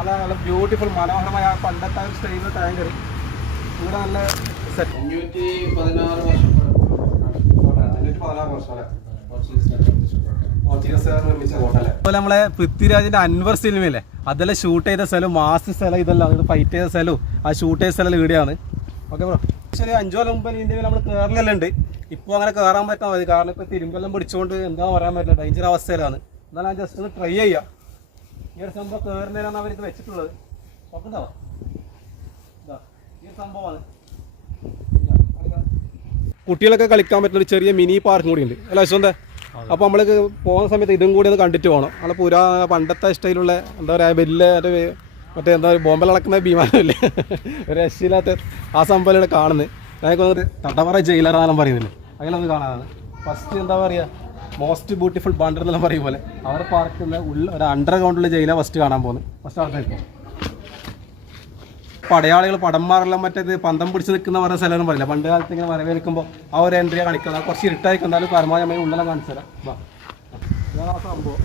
നല്ല നല്ല ബ്യൂട്ടിഫുൾ മനോഹരമായ ആ പണ്ടത്തെ ഒരു സ്റ്റൈൽ ടാങ്കർ ഇവിടെ നല്ല സെറ്റ് അഞ്ഞൂറ്റി പതിനാറ് വർഷം അഞ്ഞൂറ്റി പതിനാറ് വർഷം അല്ലേ അതുപോലെ നമ്മളെ പൃഥ്വിരാജിന്റെ അൻവർ സിനിമയില്ലേ? അതെല്ലാം ഷൂട്ട് ചെയ്ത സ്ഥലം മാസ് സ്ഥലം ഇതെല്ലാം ഫൈറ്റ് ചെയ്ത സ്ഥലവും ആ ഷൂട്ട് ചെയ്ത സ്ഥലം ഇവിടെയാണ്. ഓക്കെ ബ്രോ ശരി അഞ്ചു കൊല്ലം മുമ്പ് ഇന്ത്യയിൽ നമ്മൾ കയറലെല്ലാം ഉണ്ട്. ഇപ്പോൾ അങ്ങനെ കയറാൻ പറ്റാൻ മതി. കാരണം ഇപ്പോൾ തിരുമ്പെല്ലാം പിടിച്ചുകൊണ്ട് എന്താ പറയാൻ പറ്റില്ല. ഡേഞ്ചർ അവസ്ഥയിലാണ്. എന്നാലും ഞാൻ ജസ്റ്റ് ഒന്ന് ട്രൈ ചെയ്യാം. ഈ ഒരു സംഭവം കയറുന്നതിനാണ് ഇത് വെച്ചിട്ടുള്ളത്. നോക്കണ്ടോ ഇതാ ഈ ഒരു സംഭവമാണ് കുട്ടികളൊക്കെ കളിക്കാൻ പറ്റുന്ന ഒരു ചെറിയ മിനി പാർക്കും കൂടി ഉണ്ട്. അല്ല അശ്വന്തേ? അപ്പോൾ നമ്മൾ പോകുന്ന സമയത്ത് ഇതും കൂടി ഒന്ന് കണ്ടിട്ട് പോകണം നമ്മളെ പുരാ പണ്ടത്തെ സ്റ്റൈലുള്ള എന്താ പറയുക വലിയ ഒരു മറ്റേ എന്താ പറയുക ബോംബെ നടക്കുന്ന വിമാനമില്ലേ? ഒരു രക്ഷയില്ലാത്ത ആ സംഭവം ഇവിടെ കാണുന്നത് ഞങ്ങൾക്ക് തട്ടവറ ജയിലറാണെന്നും പറയുന്നില്ലേ? അങ്ങനെ ഒന്ന് കാണാനാണ്. ഫസ്റ്റ് എന്താ പറയുക മോസ്റ്റ് ബ്യൂട്ടിഫുൾ ബണ്ടർ എന്നെല്ലാം പറയും പോലെ. അവർ പാർക്കുന്ന ഉള്ള ഒരു അണ്ടർഗ്രൗണ്ടിൽ ജയിലാണ് ഫസ്റ്റ് കാണാൻ പോകുന്നത്. ഫസ്റ്റ് അവിടെ പടയാളികൾ പടന്മാരെല്ലാം മറ്റേത് പന്തം പിടിച്ച് നിൽക്കുന്ന പറഞ്ഞ സ്ഥലം പറയില്ല? പണ്ട് കാലത്ത് ഇങ്ങനെ വരവേൽക്കുമ്പോൾ ആ ഒരു എൻട്രി കാണിക്കുന്നത് കുറച്ച് ഇരുട്ടായി കണ്ടാലും പരമാവധി നമ്മൾ ഉള്ളെല്ലാം കാണിച്ചു തരാം. വാ. സംഭവം.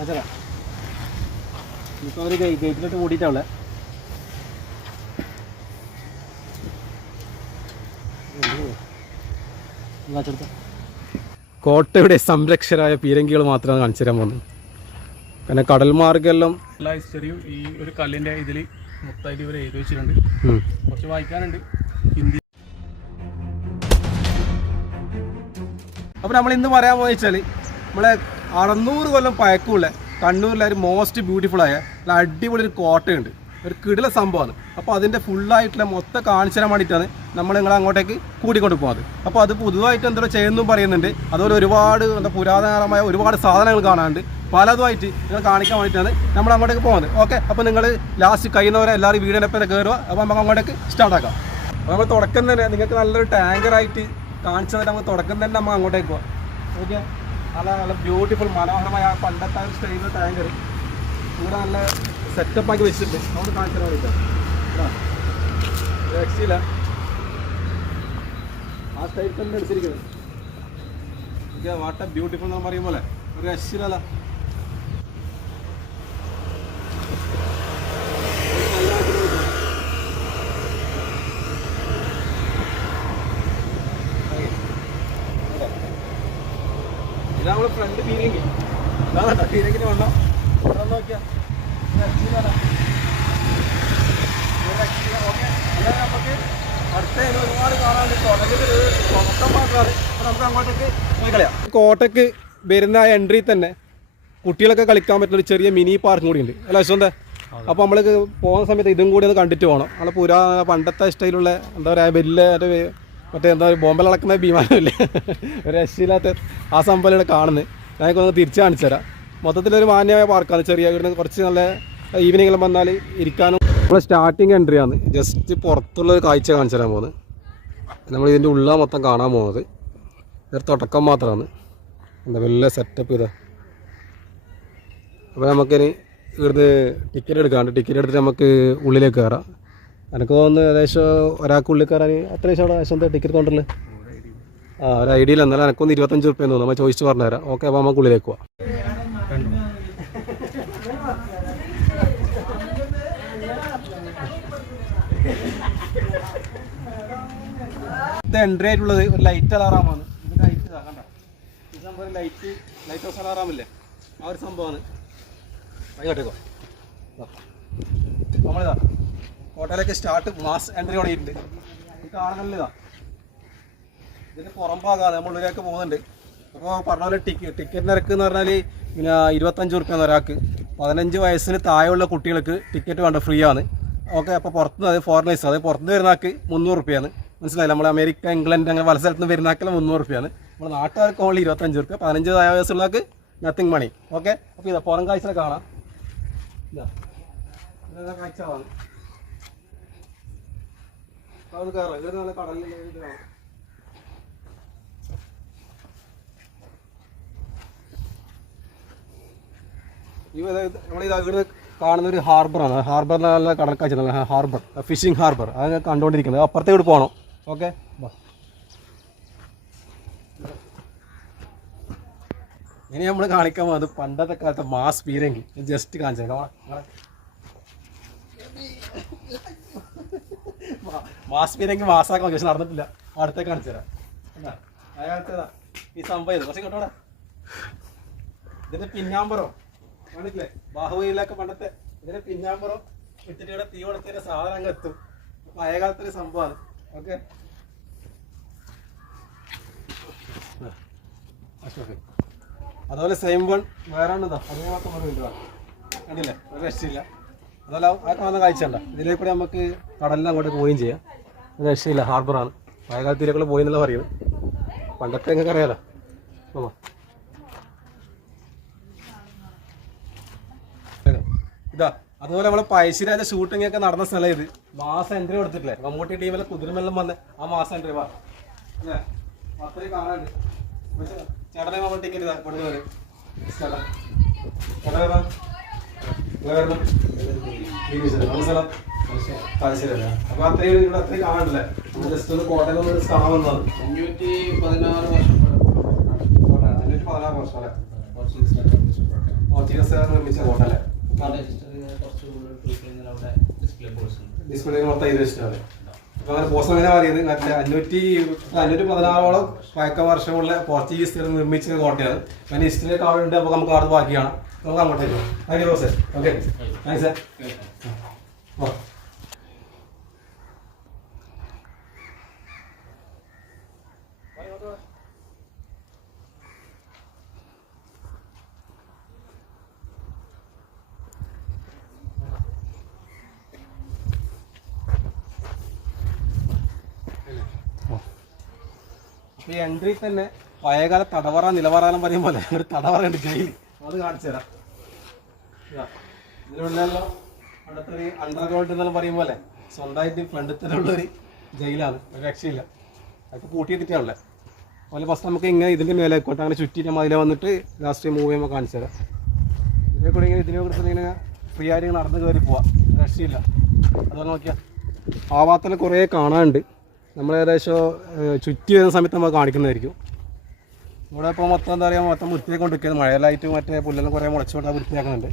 അച്ഛനാ ഇപ്പോൾ അവർ ഗേറ്റിലോട്ട് കൂടിയിട്ടുള്ളത് കോട്ടയുടെ സംരക്ഷരായ പീരങ്കികൾ മാത്രമാണ് കാണിച്ചു തരാൻ പോകുന്നത്. കാരണം കടൽ മാർഗമെല്ലാം എല്ലാ ഹിസ്റ്ററിയും ഈ ഒരു കല്ലിന്റെ ഇതിൽ മൊത്തമായിട്ട് ഇവരെ എഴുതി വെച്ചിട്ടുണ്ട്. കുറച്ച് വായിക്കാനുണ്ട്. ഹിന്ദി അപ്പോൾ നമ്മൾ ഇന്ന് പറയാൻ പോകുന്നത് വെച്ചാൽ നമ്മളെ അറുന്നൂറ് കൊല്ലം പഴക്കമുള്ള കണ്ണൂരിലെ ഒരു മോസ്റ്റ് ബ്യൂട്ടിഫുൾ ആയ അടിപൊളി ഒരു കോട്ടയുണ്ട്. ഒരു കിടില സംഭവമാണ്. അപ്പോൾ അതിന്റെ ഫുള്ളായിട്ടുള്ള മൊത്തം കാണിച്ചു തരാൻ വേണ്ടിയിട്ടാണ് നമ്മൾ നിങ്ങളെ അങ്ങോട്ടേക്ക് കൂടിക്കൊണ്ട് പോകുന്നത് അപ്പോൾ അത് പുതുതായിട്ട് എന്തോ ചെയ്യുന്നു പറയുന്നുണ്ട്. അതുപോലെ ഒരുപാട് എന്താ പുരാതനമായ ഒരുപാട് സാധനങ്ങൾ കാണാനുണ്ട്. പലതുമായിട്ട് നിങ്ങൾ കാണിക്കാൻ വേണ്ടിയിട്ടാണ് നമ്മൾ അങ്ങോട്ടേക്ക് പോകുന്നത് ഓക്കെ അപ്പോൾ നിങ്ങൾ ലാസ്റ്റ് കഴിയുന്നവരെ എല്ലാവരും വീടിനൊപ്പം കയറുക. അപ്പോൾ നമുക്ക് അങ്ങോട്ടേക്ക് സ്റ്റാർട്ട് ആക്കാം. അപ്പോൾ നമ്മൾ തുടക്കം തന്നെ നിങ്ങൾക്ക് നല്ലൊരു ടാങ്കറായിട്ട് കാണിച്ചു തന്നെ നമുക്ക് തുടക്കം തന്നെ നമ്മൾ അങ്ങോട്ടേക്ക് പോവാം ഓക്കെ നല്ല നല്ല ബ്യൂട്ടിഫുൾ മനോഹരമായ പണ്ടത്തെ സ്റ്റൈലിൽ ടാങ്കർ ഇവിടെ നല്ല സെറ്റപ്പ് ആക്കി വെച്ചിട്ടുണ്ട്. നമുക്ക് കാണിച്ചാൽ വിളിക്കാം രക്ഷയില്ല ആ സ്റ്റൈൽ തന്നെ എടുത്തിരിക്കുന്നത്. ഓക്കെ വാട്ട ബ്യൂട്ടിഫുൾ എന്ന് പറയും പോലെ. ഒരു രക്ഷയില്ലല്ലോ ഇതാ. നമ്മൾ ഫ്രണ്ട് പീരങ്കി ഇതാ കേട്ടോ പീരങ്കിന് വേണ്ട. നോക്കിയാ. നമുക്ക് അടുത്ത ഒരുപാട് നമുക്ക് അങ്ങോട്ടേക്ക് പോയി കളയാം കോട്ടയ്ക്ക് വരുന്ന ആ എൻട്രി തന്നെ കുട്ടികളൊക്കെ കളിക്കാൻ പറ്റുന്ന ഒരു ചെറിയ മിനി പാർക്കും കൂടി ഉണ്ട്. അല്ല അശ്വന്ത? അപ്പോൾ നമ്മൾ പോകുന്ന സമയത്ത് ഇതും കൂടി ഒന്ന് കണ്ടിട്ട് പോകണം നമ്മളെ പുരാ പണ്ടത്തെ സ്റ്റൈലുള്ള എന്താ പറയുക വലിയ മറ്റേ എന്താ പറയുക ബോംബെ നടക്കുന്ന വിമാനമില്ലേ ഒരു രക്ഷയില്ലാത്ത ആ സംഭവം ഇവിടെ കാണുന്നത്. ഞാനൊക്കെ ഒന്ന് തിരിച്ചു കാണിച്ചു തരാം. മൊത്തത്തിലൊരു മാന്യമായ പാർക്കാണ്. ചെറിയ ഇവിടുന്ന് കുറച്ച് നല്ല ഈവനിങ്ങിലും വന്നാൽ ഇരിക്കാനും. നമ്മൾ സ്റ്റാർട്ടിങ് ആണ്. ജസ്റ്റ് പുറത്തുള്ള ഒരു കാഴ്ച കാണിച്ചു തരാൻ പോകുന്നത്. നമ്മൾ ഇതിന്റെ ഉള്ള മൊത്തം കാണാൻ പോകുന്നത്. ഇതൊരു തുടക്കം മാത്രമാണ്. എന്താ വലിയ സെറ്റപ്പ് ഇതാ. അപ്പോൾ നമുക്കിനി ഇവിടുന്ന് ടിക്കറ്റ് എടുക്കാണ്ട്. ടിക്കറ്റ് എടുത്തിട്ട് നമുക്ക് ഉള്ളിലേക്ക് കയറാം. എനിക്ക് തോന്നുന്നു ഏകദേശം ഒരാൾക്ക് ഉള്ളിൽ കയറാൻ എത്ര ദിവസം അവിടെ ഏകദേശം ടിക്കറ്റ് കൗണ്ടറിൽ ആ ഒരു ഐഡിയയിൽ എന്നാലും എനിക്കൊന്ന് ഇരുപത്തഞ്ച് റുപ്യ തോന്നുന്നു. നമ്മൾ ചോദിച്ച് പറഞ്ഞുതരാം. ഓക്കെ അപ്പോൾ നമുക്ക് ഉള്ളിലേക്ക് പോവാം. ഇത് എൻട്രി ആയിട്ടുള്ളത് ഒരു ലൈറ്റ് അലാറാമാണ് ഇത് ലൈറ്റ് ഇതാ കണ്ട? ഈ സംഭവം ലൈറ്റ് ലൈറ്റ് ഹൗസ് അലാറാമില്ലേ ആ ഒരു സംഭവമാണ്. അങ്ങോട്ടേക്കോ നമ്മളിതാ ഹോട്ടലൊക്കെ സ്റ്റാർട്ട് മാസ് എൻട്രി തുടങ്ങിയിട്ടുണ്ട്. ഈ കാണുന്നില്ല ഇതാ? ഇതിന്റെ പുറം ഭാഗമാണ് നമ്മൾ ഉള്ളിലേക്ക് പോകുന്നുണ്ട്. അപ്പോൾ പറഞ്ഞ പോലെ ടിക്കറ്റ് ടിക്കറ്റ് നിരക്ക് എന്ന് പറഞ്ഞാൽ പിന്നെ ഇരുപത്തഞ്ച് റുപ്യ ഒരാൾക്ക്. പതിനഞ്ച് വയസ്സിന് താഴെയുള്ള കുട്ടികൾക്ക് ടിക്കറ്റ് വേണ്ട ഫ്രീ ആണ്. ഓക്കെ അപ്പോൾ പുറത്തുനിന്ന് അത് ഫോറിനേഴ്സ് അത് പുറത്തുനിന്ന് വരുന്ന ആൾക്ക് മുന്നൂറ് റുപ്യാണ് മനസ്സിലായില്ല നമ്മൾ അമേരിക്ക ഇംഗ്ലണ്ട് അങ്ങനെ പല സ്ഥലത്ത് നിന്ന് വരുന്നയാൾക്ക് മുന്നൂറ് റുപ്യാണ്. നമ്മൾ നാട്ടുകാർക്ക് ഓൺലി ഇരുപത്തഞ്ച് റുപ്യ. പതിനഞ്ച് വയസ്സുള്ളവർക്ക് നത്തിങ് മണി ഓക്കെ അപ്പോൾ ഇതാ പുറം കാഴ്ച കാണാം. ഇതാ കാഴ്ചകളാണ്. അത് കയറാം. നല്ല കടലിൽ കാണാം കാണുന്ന ഒരു ഹാർബറാണ് ഹാർബർ നല്ല കടൽ കാഴ്ച ഹാർബർ ഫിഷിംഗ് ഹാർബർ അത് കണ്ടുകൊണ്ടിരിക്കുന്നത് അപ്പുറത്തേക്ക് പോകണം ഓക്കെ. ഇനി നമ്മൾ കാണിക്കാൻ പോകുന്നത് പണ്ടത്തെ കാലത്തെ മാസ് പീരങ്കി ജസ്റ്റ് കാണിച്ചേക്കാം മാസ് പീരെങ്കിൽ മാസാക്കാൻ പക്ഷെ നടന്നിട്ടില്ല. അടുത്തേക്ക് കാണിച്ചു തരാം. ഈ സംഭവം ഇത്. കേട്ടോടാ ഇതിന്റെ പിന്നാമ്പറോ. കാണിക്കില്ലേ ബാഹുബലിയിലൊക്കെ പണ്ടത്തെ ഇതിന്റെ പിന്നാമ്പറോ ഇത്തിരിയുടെ തീ കൊടുത്തതിന്റെ സാധനം അങ്ങ് എത്തും. പഴയ കാലത്തെ ഒരു സംഭവമാണ്. ഓക്കെ അതുപോലെ സെയിം വൺ വേറെ ഉണ്ടോ അതേ മാത്രം വേണ്ട കണ്ടില്ലേ? ഒരു രക്ഷയില്ല. അതല്ല ആ കാണുന്ന കാഴ്ച ഉണ്ടോ ഇതിലേ കൂടെ നമുക്ക് കടലിൽ അങ്ങോട്ട് പോവുകയും ചെയ്യാം. ഒരു രക്ഷയില്ല ഹാർബറാണ് മഴകാലത്തിലേക്കുള്ള കാലത്ത് ഇതിലേക്കുള്ള പോയി എന്നുള്ള പറയുന്നത്. പണ്ടത്തെ നിങ്ങൾക്ക് അറിയാലോ. മാമ ഇതാ. അതുപോലെ നമ്മളെ പഴശ്ശിരാജ ഷൂട്ടിംഗ് ഒക്കെ നടന്ന സ്ഥലം ഇത്. മാസം എൻട്രി കൊടുത്തിട്ടില്ലേ? മമ്മൂട്ടി ടീമിലെ കുതിരമെല്ലാം വന്ന് ആ മാസം എൻട്രി വാ. അല്ലേ അത്രയും ചേട്ടനെ മമ്മ ടിക്കറ്റ് ഇതാ കൊടുക്കുന്നത് ചേട്ടാ. ചേട്ടാ വരണം. ഇവിടെ വരണം. ബിനീഷ്, നമ്മുടെ സ്ഥലം. തലശ്ശേരിയല്ലേ അപ്പൊ അത്രയും ഇവിടെ അത്രയും കാണാനില്ലേ ജസ്റ്റ് ഒന്ന് കോട്ടയം ഒന്ന് കാണാൻ വന്നതാണ്. അഞ്ഞൂറ്റി പതിനാറ് വർഷം. അഞ്ഞൂറ്റി പതിനാറ് വർഷം അല്ലേ? നിർമ്മിച്ച കോട്ടല്ലേ കുറച്ച് കൂടുതൽ ക്ലിക്ക് അവിടെ ഡിസ്പ്ലേ ബോർഡ്സ് ഉണ്ട്. ഡിസ്പ്ലേ മൊത്തം ഇത് വെച്ചിട്ടാണ്. അപ്പൊ അങ്ങനെ പോസ്റ്റ് അങ്ങനെ പറയുന്നത് മറ്റേ അഞ്ഞൂറ്റി അഞ്ഞൂറ്റി പതിനാറോളം പഴക്ക വർഷമുള്ള പോർച്ചുഗീസ് നിർമ്മിച്ച കോട്ടയാണ്. പിന്നെ ഹിസ്റ്ററിയൊക്കെ അവിടെ ഉണ്ട് അപ്പൊ നമുക്ക് അവിടെ ബാക്കിയാണ് നമുക്ക് അങ്ങോട്ടേക്ക് പോകാം. Thank you sir okay thanks sir ഓ. ഈ എൻട്രി തന്നെ പഴയകാല തടവറ നിലവറാനം പറയും പോലെ. ഒരു തടവറ ഉണ്ട് ജയിൽ അത് കാണിച്ചു തരാം. ഇതാ. അവിടുത്തെ ഒരു അണ്ടർഗ്രൗണ്ട് എന്നെല്ലാം പറയും പോലെ. സ്വന്തമായിട്ട് ഉള്ളൊരു ജയിലാണ്. ഒരു രക്ഷയില്ല. അതൊക്കെ പൂട്ടിയിട്ടിട്ടാണല്ലേ അതുപോലെ ഫസ്റ്റ് നമുക്ക് ഇങ്ങനെ ഇതിന്റെ മേലെ ആയിക്കോട്ടെ. അങ്ങനെ ചുറ്റിയിട്ട് അതിലെ വന്നിട്ട് ലാസ്റ്റ് മൂവ് ചെയ്യുമ്പോൾ കാണിച്ചു തരാം. ഇതിനെ കൂടെ ഇങ്ങനെ ഇതിനെ കുറിച്ച് ഇങ്ങനെ ഫ്രീ ആയിട്ട് നടന്ന് കയറി പോവാം. രക്ഷയില്ല. അതുപോലെ നോക്കിയാൽ ആവാത്തന്നെ കുറേ കാണാനുണ്ട്. നമ്മൾ ഏകദേശം ചുറ്റി വരുന്ന സമയത്ത് നമ്മൾ കാണിക്കുന്നതായിരിക്കും. ഇവിടെ ഇപ്പോൾ മൊത്തം എന്താ പറയുക മൊത്തം വൃത്തിയൊക്കെ കൊണ്ടിരിക്കുന്നത് മഴയിലായിട്ട് മറ്റേ പുല്ലെല്ലാം കുറേ മുളച്ചുകൊണ്ട് വൃത്തിയാക്കുന്നുണ്ട്.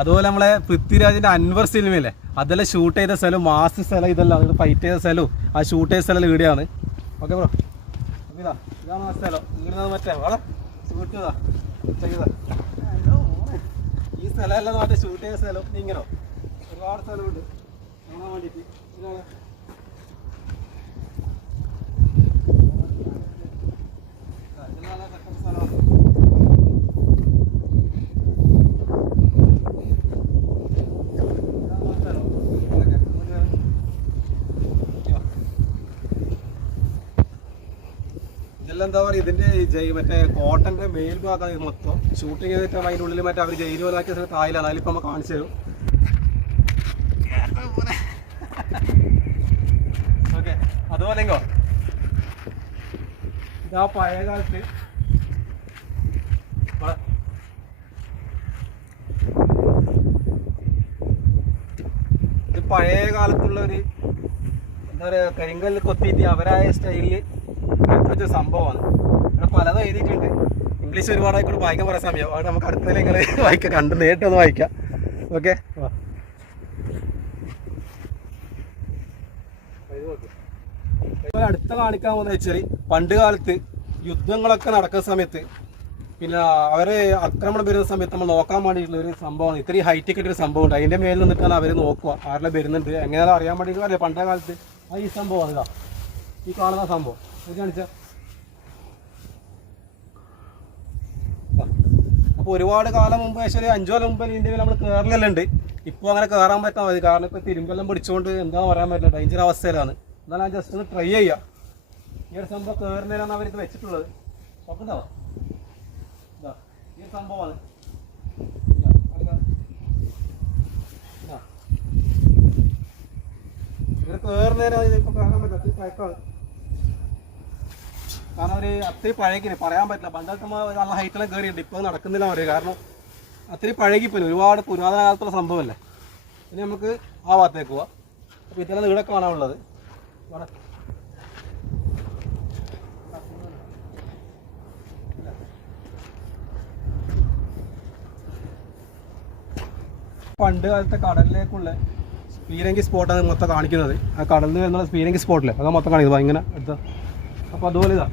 അതുപോലെ നമ്മളെ പൃഥ്വിരാജിന്റെ അൻവർ സിനിമയില്ലേ അതെല്ലാം ഷൂട്ട് ചെയ്ത സ്ഥലം മാസ് സ്ഥലം ഇതെല്ലാം അത് ഫൈറ്റ് ചെയ്ത സ്ഥലവും ആ ഷൂട്ട് ചെയ്ത സ്ഥലം ഇവിടെയാണ്. ഓക്കെ ബ്രോ ഇതാ ഇതാണ് ആ സ്ഥലം. ഇങ്ങനെ മറ്റേ ഷൂട്ട് ഈ സ്ഥലമല്ല മറ്റേ ഷൂട്ട് ചെയ്ത സ്ഥലം ഇങ്ങനോ? കാണാൻ വേണ്ടിയിട്ട്. എന്താ പറയുക ഇതിന്റെ ജയ് മറ്റേ കോട്ടന്റെ മേൽഭാഗം മൊത്തം ഷൂട്ടിംഗ് ചെയ്തിട്ട് അതിനുള്ളിൽ മറ്റേ അവർ ജയിൽ പോലാക്കിയ സ്ഥലത്ത് ആയില്ലാണ് അതിലിപ്പോൾ നമ്മൾ കാണിച്ചു തരും. ഓക്കെ അതുപോലെ ഇതാ പഴയ കാലത്ത് ഇത് പഴയ കാലത്തുള്ള ഒരു എന്താ പറയുക കരിങ്കല്ല് കൊത്തിയിട്ട് അവരായ സ്റ്റൈലിൽ വെച്ച സംഭവമാണ്. ഇവിടെ പലതും എഴുതിയിട്ടുണ്ട്. ഇംഗ്ലീഷ് ഒരുപാട് ആയിക്കോട്ട് വായിക്കാൻ പറയാൻ സമയം. അവിടെ നമുക്ക് അടുത്തതിലേക്ക് വായിക്കാം. കണ്ട് നേരിട്ടൊന്ന് വായിക്കാം. ഓക്കെ? അടുത്ത കാണിക്കാൻ പോകുന്ന വെച്ചാൽ പണ്ട് കാലത്ത് യുദ്ധങ്ങളൊക്കെ നടക്കുന്ന സമയത്ത് പിന്നെ അവരെ ആക്രമണം വരുന്ന സമയത്ത് നമ്മൾ നോക്കാൻ വേണ്ടിയിട്ടുള്ള ഒരു സംഭവമാണ്. ഇത്രയും ഹൈറ്റൊക്കെ ഒരു സംഭവം ഉണ്ട്. അതിന്റെ മേലിൽ നിന്നിട്ടാണ് അവർ നോക്കുക. ആരെല്ലാം വരുന്നുണ്ട് എങ്ങനെയാണ് അറിയാൻ വേണ്ടി പണ്ടേ കാലത്ത് ആ ഈ സംഭവം ഇതാ ഈ കാണുന്ന സംഭവം. ഇത് അപ്പോൾ ഒരുപാട് കാലം മുമ്പ് ഏകദേശം ഒരു അഞ്ചോ കൊല്ലം മുമ്പ് ഇന്ത്യയിൽ നമ്മൾ കയറലെല്ലാം ഇപ്പൊ അങ്ങനെ കയറാൻ പറ്റാൻ മതി കാരണം ഇപ്പോൾ തിരുമ്പെല്ലാം പിടിച്ചുകൊണ്ട് എന്താ പറയാൻ പറ്റില്ല. ഡേഞ്ചർ അവസ്ഥയിലാണ്. എന്നാൽ ഞാൻ ജസ്റ്റ് ഒന്ന് ട്രൈ ചെയ്യാം. ഈ ഒരു സംഭവം കയറുന്നതിലാണ് അവരിത് വെച്ചിട്ടുള്ളത്. നോക്കുന്നുണ്ടാവാം ഇതാ, ഈ ഒരു സംഭവമാണ്. ഇത് കയറുന്നതിനാണ് ഇതിപ്പോൾ കാണാൻ പറ്റില്ല. അത്രയും കാരണം അവർ അത്രയും പഴകിന് പറയാൻ പറ്റില്ല. നമ്മ നല്ല ഹൈറ്റെല്ലാം കയറിയിട്ടുണ്ട് ഇപ്പോൾ നടക്കുന്നില്ല അവർ. കാരണം അത്രയും പഴകിപ്പോയി ഒരുപാട് പുരാതന കാലത്തുള്ള സംഭവമല്ലേ. ഇനി നമുക്ക് ആ ഭാഗത്തേക്ക് പോവാം. അപ്പോൾ ഇതെല്ലാം ഇവിടെ കാണാനുള്ളത്. പണ്ട് കാലത്തെ കടലിലേക്കുള്ള സ്പീരങ്കി സ്പോട്ടാണ് മൊത്തം കാണിക്കുന്നത്. ആ കടലിൽ എന്നുള്ള സ്പീരങ്കി സ്പോട്ടിൽ അതാ മൊത്തം കാണിക്കുന്നത്. ഇങ്ങനെ എടുത്ത അപ്പോൾ അതുപോലെ ഇതാ.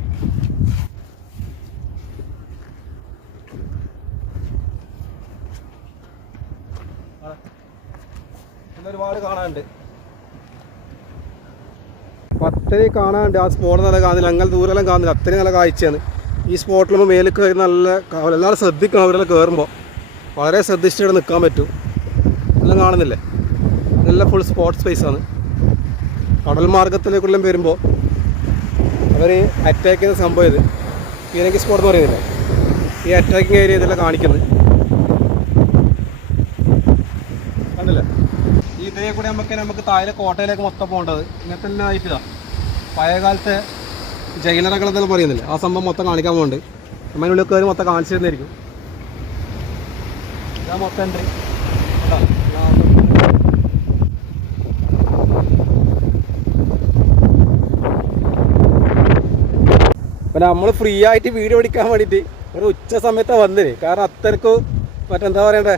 ഒരുപാട് കാണാനുണ്ട്. അത്രയും കാണാണ്ട് ആ സ്പോട്ട് നല്ല കാണുന്നില്ല. അങ്ങനെ ദൂരെല്ലാം കാണുന്നില്ല. അത്രയും നല്ല കാഴ്ചയാണ്. ഈ സ്പോട്ടിൽ നമ്മൾ മേലിൽ കയറി നല്ല എല്ലാവരും ശ്രദ്ധിക്കണം അവരെല്ലാം കയറുമ്പോൾ വളരെ ശ്രദ്ധിച്ചിട്ട് നിൽക്കാൻ പറ്റും. എല്ലാം കാണുന്നില്ലേ? നല്ല ഫുൾ സ്പോട്ട് സ്പേസ് ആണ്. കടൽ മാർഗത്തിലേക്കുള്ള വരുമ്പോൾ അവർ അറ്റാക്ക് ചെയ്യുന്ന സംഭവം ഇത്. പീരങ്കി സ്പോട്ട് എന്ന് പറയുന്നില്ല? ഈ അറ്റാക്കിങ് ഏരിയ ഇതെല്ലാം കാണിക്കുന്നത് കണ്ടില്ലേ ഇതിലെ കൂടെ നമുക്ക് നമുക്ക് താഴെ കോട്ടയിലേക്ക് മൊത്തം പോകേണ്ടത്. ഇങ്ങനത്തെ തന്നെ ആയിട്ടില്ല പഴയകാലത്തെ ജൈനറകളെന്നെല്ലാം പറയുന്നില്ലേ. ആ സംഭവം മൊത്തം കാണിക്കാൻ പോകുന്നുണ്ട് നമ്മളുള്ളിൽ കയറി മൊത്തം കാണിച്ചു തരുന്നതായിരിക്കും. ഇതാ മൊത്തം എൻട്രി അപ്പം നമ്മൾ ഫ്രീ ആയിട്ട് വീഡിയോ എടുക്കാൻ വേണ്ടിയിട്ട് ഒരു ഉച്ച സമയത്താണ് വന്നത്. കാരണം അത്രക്കും മറ്റെന്താ പറയണ്ടേ?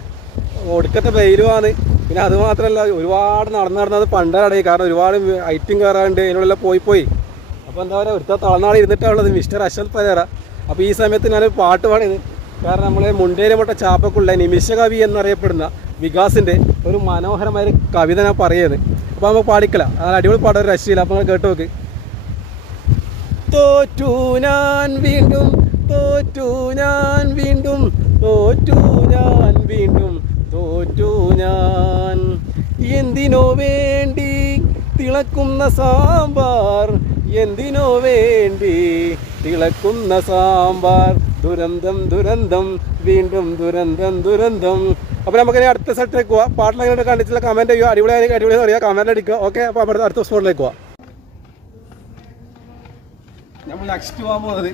ഒടുക്കത്തെ വെയിലുമാണ്. പിന്നെ അത് മാത്രമല്ല ഒരുപാട് നടന്നു നടന്നത് പണ്ടാണ് കാരണം ഒരുപാട് ഐറ്റും കയറാണ്ട് അതിനുള്ളിൽ പോയി പോയി. അപ്പോൾ എന്താ പറയുക ഒരുത്ത തളനാളി ഇരുന്നിട്ടാണ് ഉള്ളത് മിസ്റ്റർ അശ്വത് പരേറ. അപ്പോൾ ഈ സമയത്ത് ഞാനൊരു പാട്ട് പാടിയത്. കാരണം നമ്മളെ മുണ്ടേരിമട്ട ചാപ്പക്കുള്ള നിമിഷകവി എന്നറിയപ്പെടുന്ന വികാസിന്റെ ഒരു മനോഹരമായ ഒരു കവിത ഞാൻ പറയുന്നത്. അപ്പോൾ നമുക്ക് പാടിക്കല. അത് അടിപൊളി പാടാൻ ഒരു രക്ഷയില്ല. അപ്പോൾ കേട്ട് നോക്ക്. തോറ്റു ഞാൻ വീണ്ടും തോറ്റു ഞാൻ വീണ്ടും തോറ്റു ഞാൻ വീണ്ടും തോറ്റു ഞാൻ എന്തിനോ വേണ്ടി തിളക്കുന്ന സാമ്പാർ എന്തിനോ വേണ്ടി തിളക്കുന്ന സാമ്പാർ. ദുരന്തം ദുരന്തം വീണ്ടും ദുരന്തം ദുരന്തം. അപ്പോൾ നമുക്ക് ഇനി അടുത്ത സ്ഥലത്തേക്ക് പോവാം. പാട്ടിലെങ്ങനെ കണ്ടിട്ടുള്ള കമന്റ് ചെയ്യുക അടിപൊളി അടിപൊളി അറിയാം. കമന്റ് അടിക്കുക. ഓക്കെ അപ്പോൾ നമ്മുടെ അടുത്ത സ്പോട്ടിലേക്ക് പോവാം. നമ്മൾ നെക്സ്റ്റ് പോകാൻ പോകുന്നത്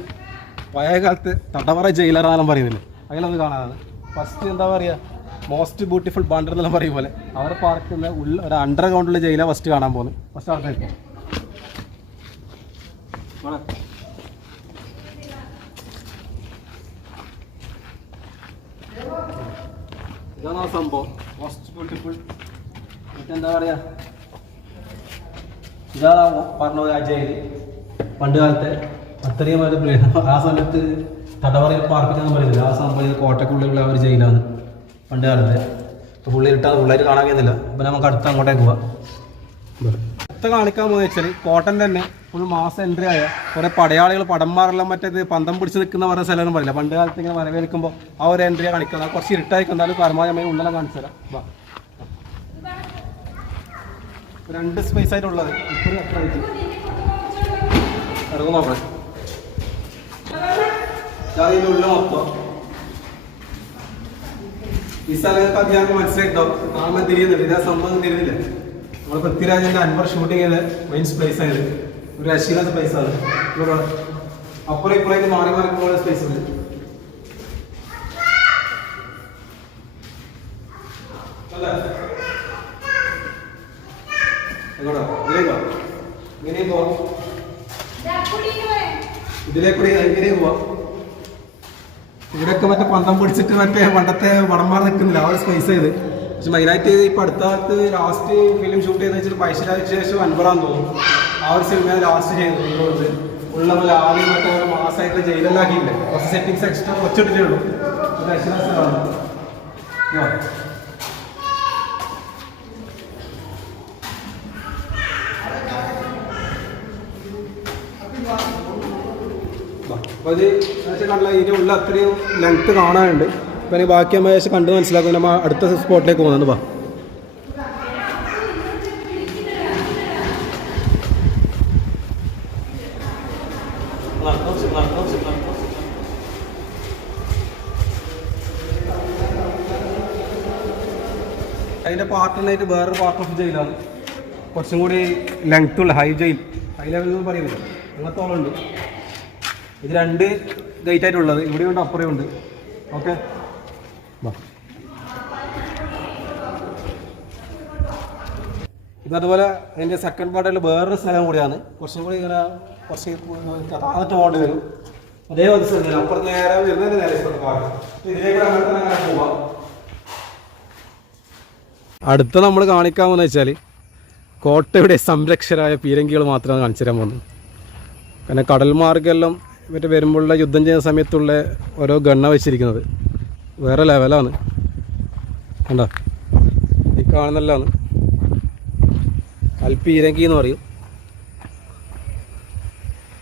പഴയ കാലത്ത് തടവറ ജയിലറാണെന്നും പറയുന്നില്ല? അങ്ങനെ കാണാതെ ഫസ്റ്റ് എന്താ പറയുക മോസ്റ്റ് ബ്യൂട്ടിഫുൾ ബണ്ടർ എന്നെല്ലാം പറയും പോലെ. അവർ പാർക്കുന്ന ഉള്ള ഒരു അണ്ടർ ഗ്രൗണ്ടിൽ ഫസ്റ്റ് കാണാൻ പോകുന്നത് ഫസ്റ്റ് ആൾക്കാർക്ക് ഇതാണ് ആ സംഭവം? മോസ്റ്റ് ബ്യൂട്ടിഫുൾ എന്താ പറയുക ഇതാണ് പറഞ്ഞ പോലെ ആ ജയിൽ പണ്ട് കാലത്തെ അത്രയും ആ സമയത്ത് തടവറയിൽ പാർപ്പിക്കാൻ പറയുന്നില്ല ആ സംഭവം കോട്ടക്കുള്ളിലുള്ള ഒരു ജയിലാണ്. പണ്ട് കാലത്ത്. ഇപ്പൊ പുള്ളി ഇട്ടാൽ പുള്ളേര് കാണാൻ കഴിയുന്നില്ല. അപ്പം നമുക്ക് അടുത്ത് അങ്ങോട്ടേക്ക് പോവാം. അടുത്ത കാണിക്കാൻ പോകുന്നത് വെച്ചാൽ കോട്ടൻ തന്നെ ഫുൾ മാസം എൻട്രി ആയ കുറേ പടയാളികൾ പടന്മാരെല്ലാം മറ്റേത് പന്തം പിടിച്ച് നിൽക്കുന്ന പറയുന്ന സ്ഥലമൊന്നും പറയില്ല? പണ്ട് കാലത്ത് ഇങ്ങനെ വരവേൽക്കുമ്പോൾ ആ ഒരു എൻട്രി കാണിക്കുന്നത്. കുറച്ച് ഇരുട്ടായിരിക്കും. എന്നാലും പരമാവധി ഉള്ളെല്ലാം കാണിച്ചു തരാം. വാ. രണ്ട് സ്പേസ് ആയിട്ടുള്ളത് ഇപ്പോഴും എത്ര ആയിട്ട്. ഇറങ്ങും നോക്കാം ഉള്ളിൽ മൊത്തം. ഈ സ്ഥലങ്ങൾക്ക് അധികം മനസ്സിലായിട്ടോ കാണാൻ തിരിയുന്നുണ്ട് ഇതാ സംഭവം തിരിയുന്നില്ല. നമ്മൾ പൃഥ്വിരാജിന്റെ അൻവർ ഷൂട്ടിംഗ് ചെയ്ത മെയിൻസ് പ്ലേസ് ആയത്. ഒരു രക്ഷയില്ലാത്ത പൈസ ആണ്. ഇവിടെ അപ്പുറം ഇപ്പുറേക്ക് മാറി മാറി പോകുന്ന സ്പേസ് ഉണ്ട് ഇതിലേക്കൂടി ഇതിലേക്കോ? ഇങ്ങനെയും പോവാം. ഇവിടെയൊക്കെ മറ്റേ പന്തം പിടിച്ചിട്ട് മറ്റേ പണ്ടത്തെ വടംമാർ നിൽക്കുന്നില്ല. അവർ സ്പേസ് ചെയ്ത് പക്ഷെ മെയിനായിട്ട് ഇപ്പൊ അടുത്ത കാലത്ത് ലാസ്റ്റ് ഫിലിം ഷൂട്ട് ചെയ്ത് വെച്ചിട്ട് പൈസരാജ് ശേഷം അൻപറാന്ന് തോന്നുന്നു. ആ ഒരു സിനിമ ലാസ്റ്റ് ചെയ്തു ഇങ്ങോട്ട് ഉള്ള പോലെ ആദ്യം മറ്റേ മാസമായിട്ട് ജയിലെല്ലാം ആക്കിയില്ലേ കുറച്ച് സെറ്റിങ്സ് എക്സ്ട്രാ കുറച്ചിട്ടേ ഉള്ളൂ. അപ്പോൾ ഇത് ഏകദേശം കണ്ടാൽ ഇതിന്റെ ഉള്ളിൽ അത്രയും ലെങ്ത്ത് കാണാനുണ്ട്. ഇനി ബാക്കി നമ്മൾ ഏകദേശം കണ്ട് മനസ്സിലാക്കും. നമ്മൾ അടുത്ത സ്പോട്ടിലേക്ക് പോകുന്നത് വാ. അതിന്റെ പാർട്ടനായിട്ട് വേറൊരു പാർട്ട് ഓഫ് ജയിലാണ് കുറച്ചും കൂടി ലെങ്ത് ഉള്ള ഹൈ ജയിൽ ഹൈ ലെവൽ പറയുന്നില്ല അങ്ങനത്തോളം ഉണ്ട് ഇത് രണ്ട് ഗേറ്റ് ആയിട്ടുള്ളത്. ഇവിടെയുണ്ട് അപ്പുറയുണ്ട് ഓക്കെ ഇതതുപോലെ അതിന്റെ സെക്കൻഡ് പാർട്ടിൽ വേറൊരു സ്ഥലം കൂടിയാണ്. കുറച്ചും കൂടി ഇങ്ങനെ കുറച്ച് താഴത്ത് പോകേണ്ടി വരും. അതേ ഒരു സ്ഥലം അപ്പുറത്ത് നേരെ വരുന്നതിന് നേരെ ഇതിലേക്ക് പോവാം. അടുത്ത നമ്മൾ കാണിക്കാമെന്ന് വെച്ചാൽ കോട്ടയുടെ സംരക്ഷരായ പീരങ്കികൾ മാത്രമാണ് കാണിച്ചു തരാൻ പോകുന്നത്. കാരണം കടൽ മാർഗമെല്ലാം മറ്റേ വരുമ്പോഴുള്ള യുദ്ധം ചെയ്യുന്ന സമയത്തുള്ള ഓരോ ഗണ്ണ വെച്ചിരിക്കുന്നത്. വേറെ ലെവലാണ് കണ്ടോ? ഈ കാണുന്നല്ലാണ് അൽപ്പീരങ്കി എന്ന് പറയും.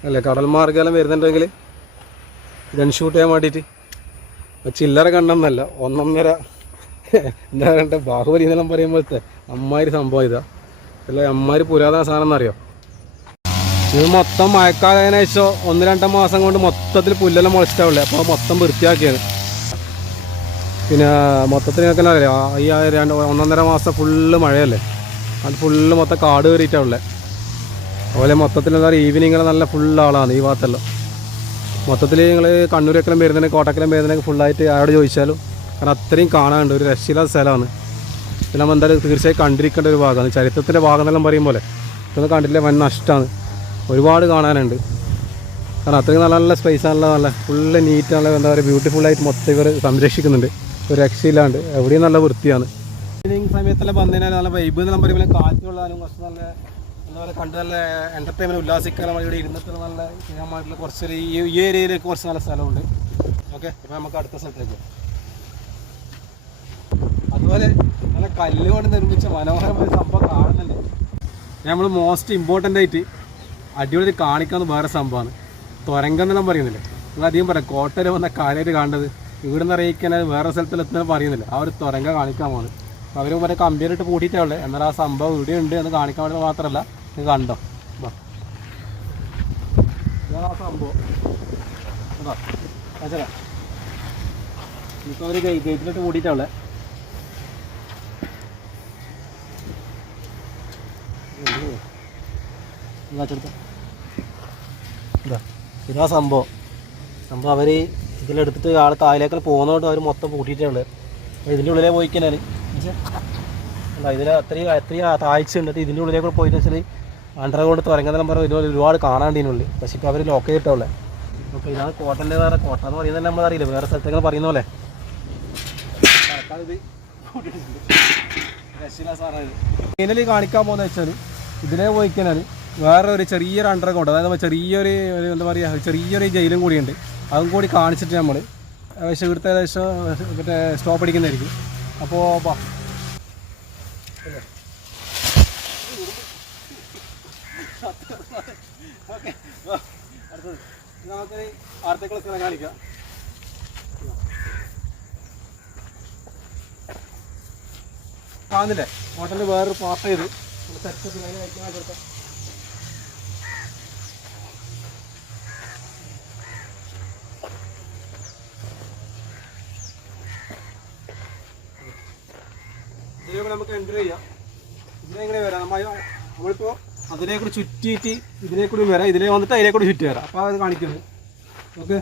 അല്ലേ? കടൽ മാർഗമെല്ലാം വരുന്നുണ്ടെങ്കിൽ ഗൺ ഷൂട്ട് ചെയ്യാൻ വേണ്ടിയിട്ട്. ചില്ലറ കണ്ണെന്നല്ല ഒന്നൊന്നര. എന്താ പറയണ്ടേ? ബാഹുബലി എന്നെല്ലാം പറയുമ്പോഴത്തെ അമ്മാതിരി സംഭവം ഇതാ. അല്ല? അമ്മാതിരി പുരാതന സാധനം എന്നറിയോ? ഇത് മൊത്തം മഴക്കാലതിന് ശേഷം ഒന്ന് രണ്ട് മാസം കൊണ്ട് മൊത്തത്തിൽ പുല്ലെല്ലാം മുളച്ചിട്ടാവില്ലേ അപ്പോൾ മൊത്തം വൃത്തിയാക്കിയാണ്. പിന്നെ മൊത്തത്തിൽ നിങ്ങൾക്ക് തന്നെ അറിയാം? ഈ രണ്ട് ഒന്നൊന്നര മാസം ഫുള്ള് മഴയല്ലേ? അത് ഫുള്ള് മൊത്തം കാട് കയറിയിട്ടാവുള്ളത് അതുപോലെ മൊത്തത്തിൽ എന്താ പറയുക ഈവനിങ്ങൾ നല്ല ഫുൾ ആളാണ് ഈ ഭാഗത്തെല്ലാം. മൊത്തത്തിൽ നിങ്ങൾ കണ്ണൂരൊക്കെല്ലാം വരുന്നതിന് കോട്ടക്കലും വരുന്നതിനൊക്കെ ഫുള്ളായിട്ട് ആരോട് ചോദിച്ചാലും കാരണം അത്രയും കാണാനുണ്ട്. ഒരു രക്ഷയില്ലാത്ത സ്ഥലമാണ്. പിന്നെ നമ്മൾ എന്തായാലും തീർച്ചയായും കണ്ടിരിക്കേണ്ട ഒരു ഭാഗമാണ്. ചരിത്രത്തിന്റെ ഭാഗം എന്നെല്ലാം പറയും പോലെ. ഇതൊന്നും കണ്ടില്ല വൻ നഷ്ടമാണ് ഒരുപാട് കാണാനുണ്ട്. കാരണം അത്രയും നല്ല നല്ല സ്പേസ് ആണല്ലോ നല്ല ഫുള്ള് നീറ്റ് നല്ല എന്താ പറയുക ബ്യൂട്ടിഫുള്ളായിട്ട് മൊത്തം ഇവർ സംരക്ഷിക്കുന്നുണ്ട്. ഒരു രക്ഷയില്ലാണ്ട് എവിടെയും നല്ല വൃത്തിയാണ്. ഈവനിങ് സമയത്തെല്ലാം വന്നതിനാൽ നല്ല വൈബ് എന്ന് പറയുമ്പോൾ കാറ്റ് കുറച്ച് നല്ല എന്താ പറയുക കണ്ട് നല്ല എന്റർടൈൻമെന്റ് ഉല്ലാസിക്കാൻ നമ്മൾ ഇവിടെ ഇരുന്നിട്ട് നല്ല ചെയ്യാമായിട്ടുള്ള കുറച്ചൊരു ഈ ഈ ഏരിയയിലേക്ക് കുറച്ച് നല്ല സ്ഥലമുണ്ട്. ഓക്കെ അപ്പോൾ നമുക്ക് അടുത്ത സ്ഥലത്തേക്ക് അതുപോലെ നല്ല കല്ലുകൊണ്ട് നിർമ്മിച്ച മനോഹരമായ സംഭവം കാണുന്നുണ്ട്. നമ്മൾ മോസ്റ്റ് ഇമ്പോർട്ടന്റ് ആയിട്ട് അടിപൊളി കാണിക്കാന്ന് വേറെ സംഭവമാണ്. തുരങ്കെന്നെല്ലാം പറയുന്നില്ല? നിങ്ങൾ അധികം പറയാം കോട്ടയിൽ വന്ന കാര്യമായിട്ട് കാണേണ്ടത് ഇവിടെ നിന്ന് അറിയിക്കാൻ വേറെ സ്ഥലത്തിലെത്തുന്ന പറയുന്നില്ല? ആ ഒരു തുരങ്ക കാണിക്കാൻ പോകുന്നത് അപ്പോൾ അവർ മറ്റേ കമ്പ്യൂട്ടർ പൂട്ടിയിട്ടേ ഉള്ളത് എന്നാൽ ആ സംഭവം ഇവിടെ ഉണ്ട് എന്ന് കാണിക്കാൻ വേണ്ടി മാത്രമല്ല നിങ്ങൾ കണ്ടോ. ഇതാണ് ആ സംഭവം. കേട്ടോ ഇപ്പോൾ അവർ ഗേറ്റിലിട്ട് പൂട്ടിയിട്ടാ ഉള്ളത് ഇതാ ചെറുപ്പം. ഇതാ സംഭവം. സംഭവം അവർ ഇതിലെടുത്തിട്ട് ആൾ താഴേക്കാൾ പോകുന്നതുകൊണ്ട് അവർ മൊത്തം പൂട്ടിയിട്ടുണ്ട്. ഇതിന്റെ ഉള്ളിലേ പോയി കഴിഞ്ഞാൽ അല്ല ഇതിൽ അത്രയും അത്രയും താഴ്ച ഉണ്ട് ഇതിന്റെ ഉള്ളിലേക്ക് പോയിട്ട് വെച്ചാൽ അണ്ടർഗ്രൗണ്ട് തുറങ്ങുന്നതെല്ലാം പറഞ്ഞാൽ ഇതുപോലെ ഒരുപാട് കാണാണ്ട് ഇതിനുള്ളിൽ പക്ഷേ ഇപ്പോൾ അവർ ലോക്ക് ചെയ്തിട്ടുള്ളത് അപ്പോൾ ഇതാണ് കോട്ടന്റെ വേറെ കോട്ട എന്ന് പറയുന്നത് നമ്മൾ അറിയില്ല വേറെ സ്ഥലത്തേക്ക് പറയുന്ന പോലെ. ഇതിൽ കാണിക്കാൻ പോകുന്നത് വെച്ചാൽ ഇതിലേ പോയി വേറെ ഒരു ചെറിയൊരു അണ്ടർഗ്രൗണ്ട് അതായത് ചെറിയൊരു ഒരു എന്താ പറയുക ചെറിയൊരു ജയിലും കൂടിയുണ്ട്. അതും കൂടി കാണിച്ചിട്ട് നമ്മൾ ഏകദേശം ഇവിടുത്തെ ഏകദേശം മറ്റേ സ്റ്റോപ്പ് അടിക്കുന്നതായിരിക്കും. അപ്പോൾ ഓക്കെ അടുത്തത്. കാണുന്നില്ലേ? ഹോട്ടലിൽ വേറൊരു പാർട്ട് ചെയ്ത് സെറ്റപ്പ് അതിന് കഴിക്കാൻ ഇതിലൂടെ നമുക്ക് എന്റർ ചെയ്യാം. ഇതിലെ എങ്ങനെ വരാം? നമ്മൾ നമ്മളിപ്പോൾ അതിനെ കൂടി ചുറ്റിയിട്ട് ഇതിനെ കൂടി വരാം. ഇതിലെ വന്നിട്ട് അതിനെ കൂടി ചുറ്റി വരാം. അപ്പോൾ അത് കാണിക്കുന്നത് ഓക്കെ?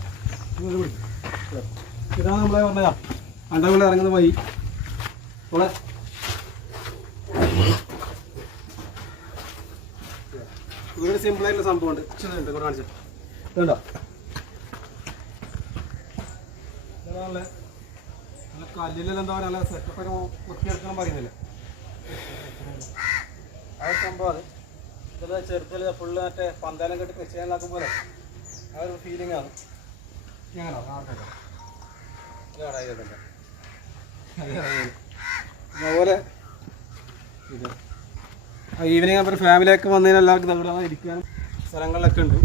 ഇതാണ് നമ്മളെ പറഞ്ഞതാ. അണ്ടർവേൾഡ് ഇറങ്ങുന്ന വഴി? നമ്മളെ ഇവിടെ സിമ്പിളായിട്ടുള്ള സംഭവമുണ്ട്. ചെറുതുണ്ട് ഇവിടെ കാണിച്ചു കണ്ടോ ഇതാണ് നല്ല നല്ല കല്ലിലെല്ലാം എന്താ പറയുക സെറ്റപ്പ് ഒക്കെ വൃത്തിയെടുക്കണം പറയുന്നില്ല. ആ ഒരു സംഭവമാണ് ഇതെല്ലാം ചെറുതിൽ ഫുള്ള് മറ്റേ പന്താലം കെട്ടി കൃഷിയാക്കും പോലെ. ആ ഒരു ഫീലിംഗ് ആണ്. നാട്ടിലോ അതുപോലെ ഇത് ഈവനിങ് അപ്പോൾ ഫാമിലിയൊക്കെ വന്നതിന് എല്ലാവർക്കും ഇവിടെ ഇരിക്കാനും സ്ഥലങ്ങളിലൊക്കെ ഉണ്ട്.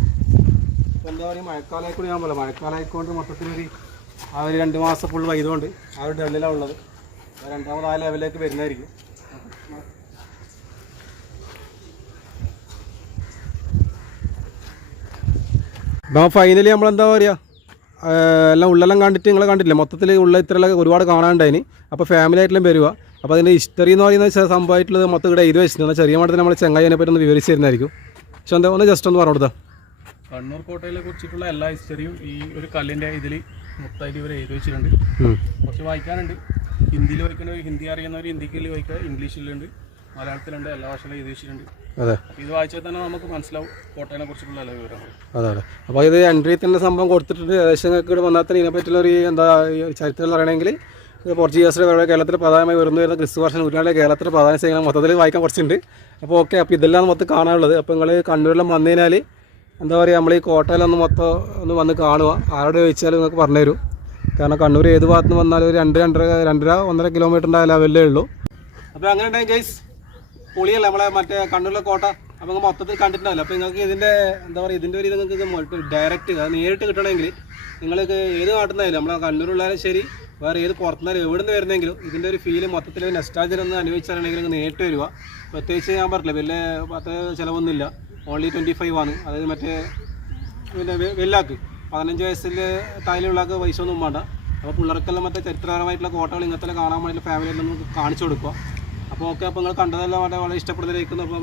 ഇപ്പം എന്താ പറയുക മഴക്കാലമായിക്കൂടി ഞാൻ പോലെ മഴക്കാലമായിക്കൊണ്ട് മൊത്തത്തിലൊരു ആ ഒരു രണ്ട് മാസം ഫുൾ വൈതുകൊണ്ട് ആ ഒരു ഡെള്ളിലാണ് ഉള്ളത്. രണ്ടാമത് ആ ലെവലിലേക്ക് വരുന്നതായിരിക്കും. ഇപ്പം ഫൈനലി നമ്മളെന്താ പറയുക എല്ലാം ഉള്ളെല്ലാം കണ്ടിട്ട് നിങ്ങളെ കണ്ടില്ല മൊത്തത്തിൽ ഉള്ള ഇത്രയെല്ലാം ഒരുപാട് കാണാനുണ്ടായിന്. അപ്പോൾ ഫാമിലി ആയിട്ടെല്ലാം വരിക അപ്പോൾ അതിന്റെ ഹിസ്റ്ററി എന്ന് പറയുന്ന സംഭവമായിട്ടുള്ളത് മൊത്തം ഇവിടെ എഴുതി വെച്ചിട്ടുണ്ട്. ചെറിയ മട്ടത്തിൽ നമ്മൾ ചെങ്ങായിനെ പറ്റി ഒന്ന് വിവരിച്ച് തരുന്നതായിരിക്കും. പക്ഷെ എന്താ ഒന്ന് ജസ്റ്റ് ഒന്ന് പറഞ്ഞു കൊടുത്താൽ കണ്ണൂർ കോട്ടയിലെ കുറിച്ചിട്ടുള്ള എല്ലാ ഹിസ്റ്ററിയും ഈ ഒരു കല്ലിന്റെ ഇതിൽ മൊത്തമായിട്ട് ഇവർ എഴുതി വെച്ചിട്ടുണ്ട്. കുറച്ച് വായിക്കാനുണ്ട്. ഹിന്ദിയിൽ വായിക്കുന്നവർ ഹിന്ദി അറിയുന്നവർ ഹിന്ദിക്കിൽ വായിക്കുക ഇംഗ്ലീഷിലുണ്ട് മലയാളത്തിലുണ്ട് എല്ലാ ഭാഷയിലും എഴുതി വെച്ചിട്ടുണ്ട്. അതെ. ഇത് വായിച്ചാൽ തന്നെ നമുക്ക് മനസ്സിലാവും കോട്ടയെ കുറിച്ചിട്ടുള്ള എല്ലാ വിവരങ്ങളും. അതെ അതെ അപ്പോൾ ഇത് എൻട്രി തന്നെ സംഭവം കൊടുത്തിട്ടുണ്ട്. ഏകദേശം ഇവിടെ വന്നാൽ തന്നെ ഇതിനെപ്പറ്റിയുള്ള ഒരു എന്താ ചരിത്രം എന്ന് പറയണമെങ്കിൽ പോർച്ചുഗീസിലെ വേറെ കേരളത്തിൽ പ്രധാനമായി വരുന്നു വരുന്ന ക്രിസ്തു വർഷം നൂറ്റാണ്ടിലെ കേരളത്തിലെ പ്രധാന സേവനം മൊത്തത്തിൽ വായിക്കാൻ കുറച്ചുണ്ട്. അപ്പോൾ ഓക്കെ അപ്പോൾ ഇതെല്ലാം മൊത്തം കാണാനുള്ളത്. അപ്പോൾ നിങ്ങൾ കണ്ണൂരിലും വന്നു കഴിഞ്ഞാൽ എന്താ പറയുക നമ്മൾ ഈ കോട്ടയിലൊന്ന് മൊത്തം ഒന്ന് വന്ന് കാണുക. ആരോട് ചോദിച്ചാലും നിങ്ങൾക്ക് പറഞ്ഞുതരും. കാരണം കണ്ണൂർ ഏത് ഭാഗത്ത് നിന്ന് വന്നാലും ഒരു രണ്ട് രണ്ടര രണ്ടര ഒന്നര കിലോമീറ്ററിന്റെ ലെവലേ ഉള്ളൂ. അപ്പോൾ അങ്ങനെ ഉണ്ടെങ്കിൽ ഗൈസ് പൊളിയല്ല നമ്മളെ മറ്റേ കണ്ണൂരിലെ കോട്ട? അപ്പോൾ നിങ്ങൾ മൊത്തത്തിൽ കണ്ടിട്ടുണ്ടാവില്ല. അപ്പോൾ നിങ്ങൾക്ക് ഇതിന്റെ എന്താ പറയുക ഇതിന്റെ ഒരു ഇത് നിങ്ങൾക്ക് ഡയറക്റ്റ് അത് നേരിട്ട് കിട്ടണമെങ്കിൽ നിങ്ങൾക്ക് ഏത് നാട്ടിൽ നമ്മളെ കണ്ണൂരുള്ളാലും ശരി വേറെ ഏത് പുറത്തുനിന്നാലും എവിടെ നിന്ന് വരുന്നെങ്കിലും ഇതിന്റെ ഒരു ഫീൽ മൊത്തത്തിൽ നെസ്റ്റാജിലൊന്ന് അനുഭവിച്ചാലാണെങ്കിൽ നിങ്ങൾക്ക് നേരിട്ട് വരിക. പ്രത്യേകിച്ച് ഞാൻ പറഞ്ഞില്ല വലിയ പത്ത് ചിലവൊന്നുമില്ല. ഓൺലി ട്വന്റി ഫൈവ് ആണ്. അതായത് മറ്റേ പിന്നെ വെല്ലാക്ക്. പതിനഞ്ച് വയസ്സിൽ താഴെയുള്ളക്ക് പൈസ ഒന്നും വേണ്ട. അപ്പോൾ പിള്ളേർക്കെല്ലാം മറ്റേ ചരിത്രപരമായിട്ടുള്ള കോട്ടകൾ ഇങ്ങനത്തെ കാണാൻ വേണ്ടി ഫാമിലിയെല്ലാം നമുക്ക് കാണിച്ചു കൊടുക്കുക. അപ്പോൾ ഓക്കെ അപ്പോൾ നിങ്ങൾ കണ്ടതെല്ലാം വളരെ ഇഷ്ടപ്പെടുന്നതിലേക്കുന്നു അപ്പോൾ